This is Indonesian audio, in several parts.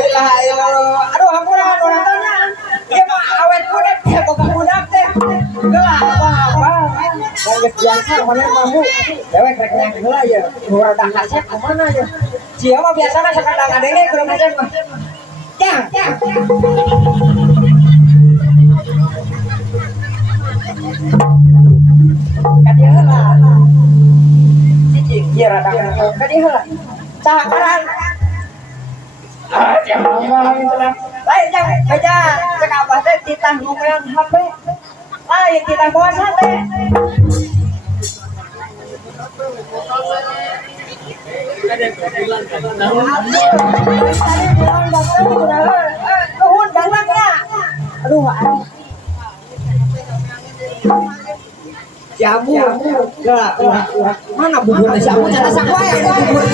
ilaha illallah. Aduh hampura urang tanya. Ieu mah awet budak teh boga budak teh. Geula apa-apa. Dan geus biasa mana mampu. Dewek rek nya geula ieu. Urang dah kasep kumaha ieu. Sia mah biasana sakadang ngadenge kurang kasep mah. Cang. Kadieu lah. Cicing ieu rada kadieu lah. Cakaran. Lain jangan baca cek apa teh titah ngomean HP. Lain titah puasa teh. Nuhun datangnya. Aduh, jamu, mana bubur jamu? Jangan sampai bubur.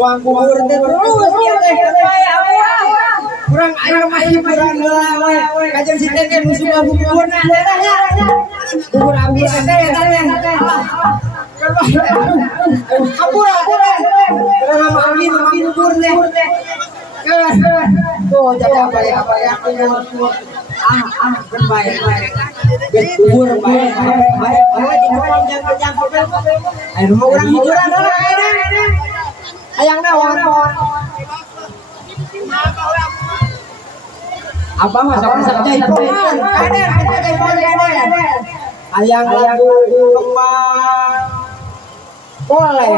Uang kubur terus ya teh kurang air masih kurang heula we kajen si teh nu suka buburna daerahnya kubur abdi teh ya teh kapura kurang abdi bubur teh tuh jadi apa ya baik kubur baik jangan air mau urang hiburan heula ayang naon abang mah sok jaipongan kader kita jaipon kader ayang lagu kembang boleh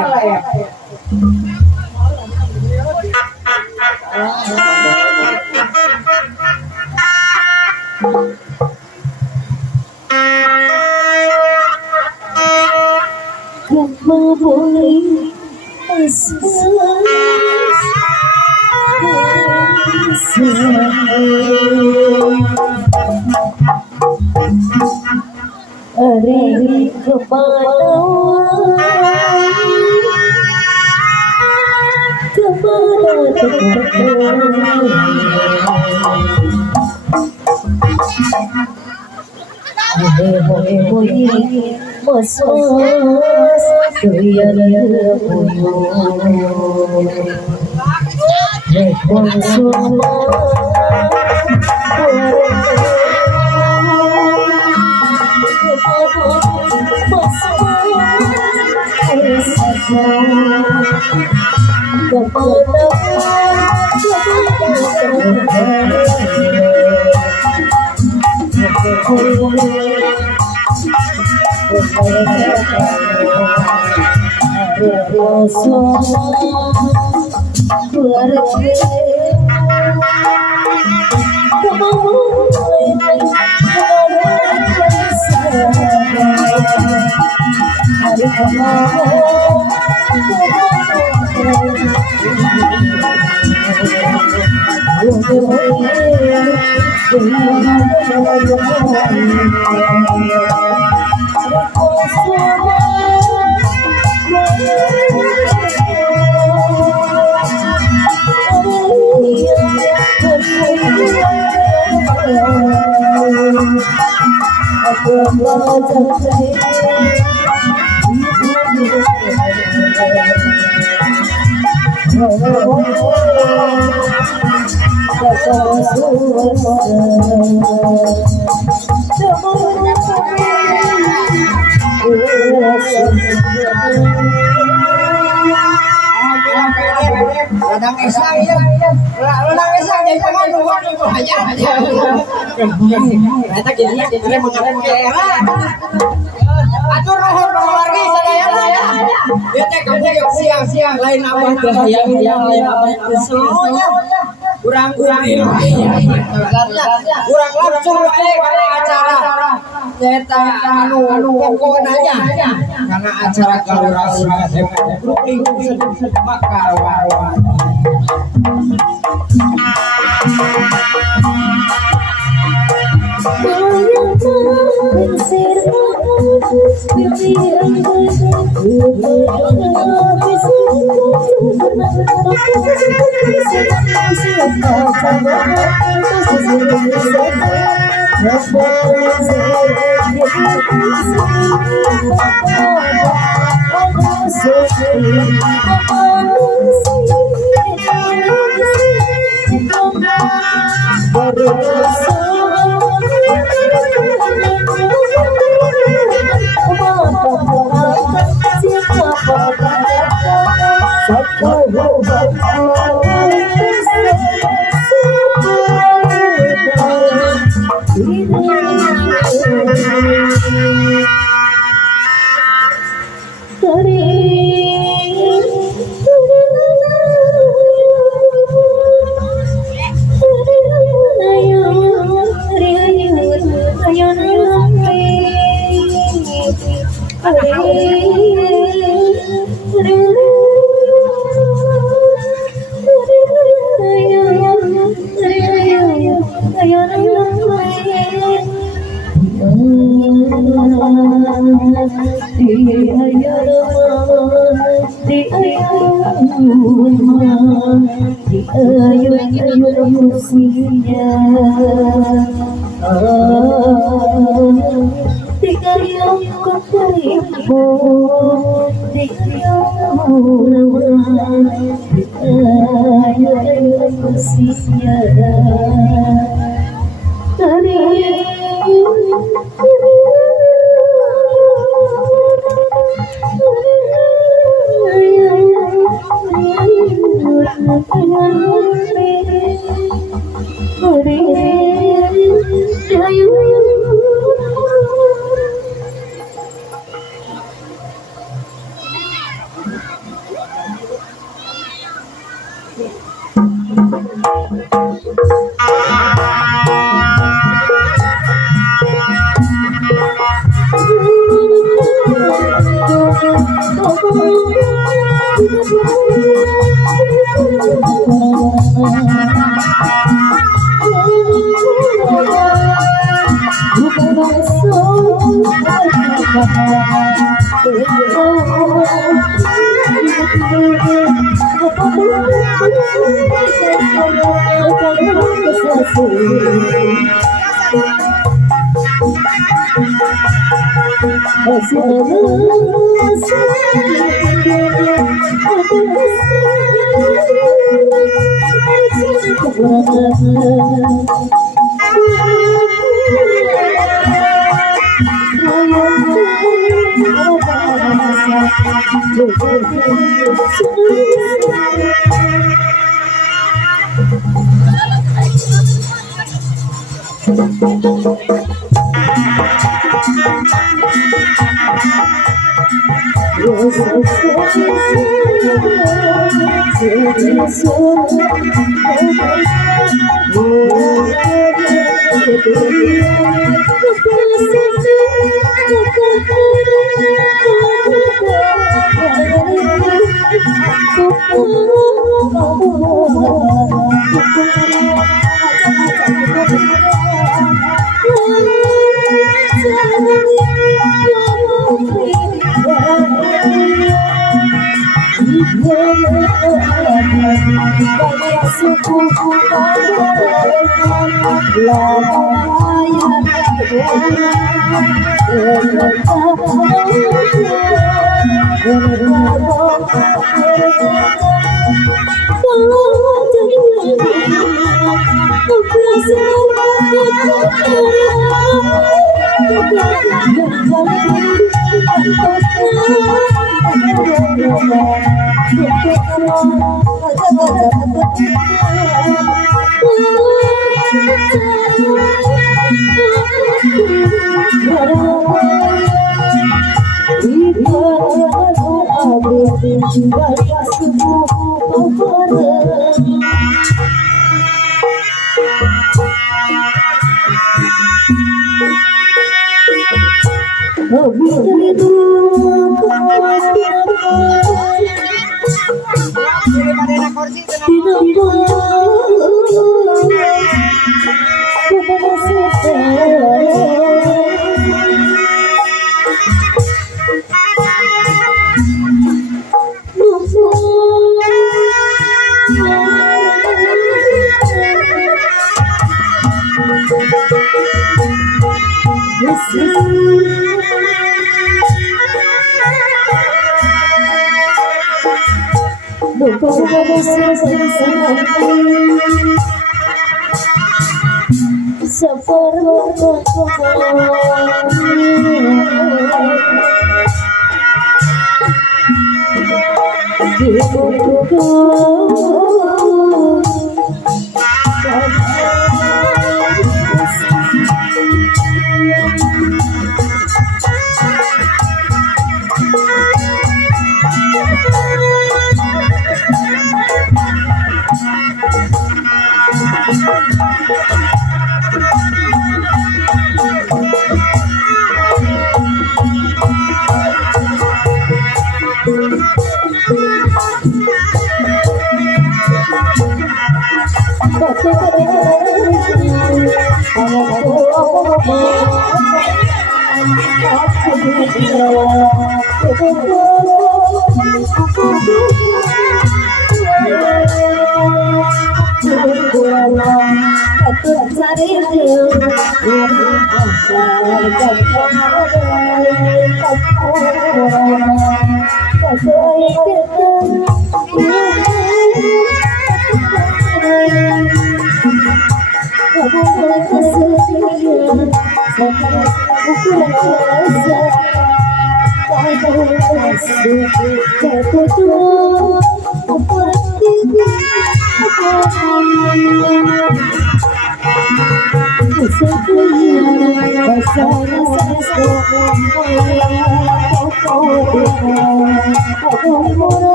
Kamu boleh hari kepada Ladang esang ya, ladang esang jadi pengaruh itu aja. Kita kira kita mengaku era. Atur nuhun wargi sadaya ya. Ieu teh kamu siang-siang lain abah teh hayang lain abah teh semuanya. Kurang langsung wae kana acara. Eta anu pokona nya karena acara kalurasi grup bakal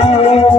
Oh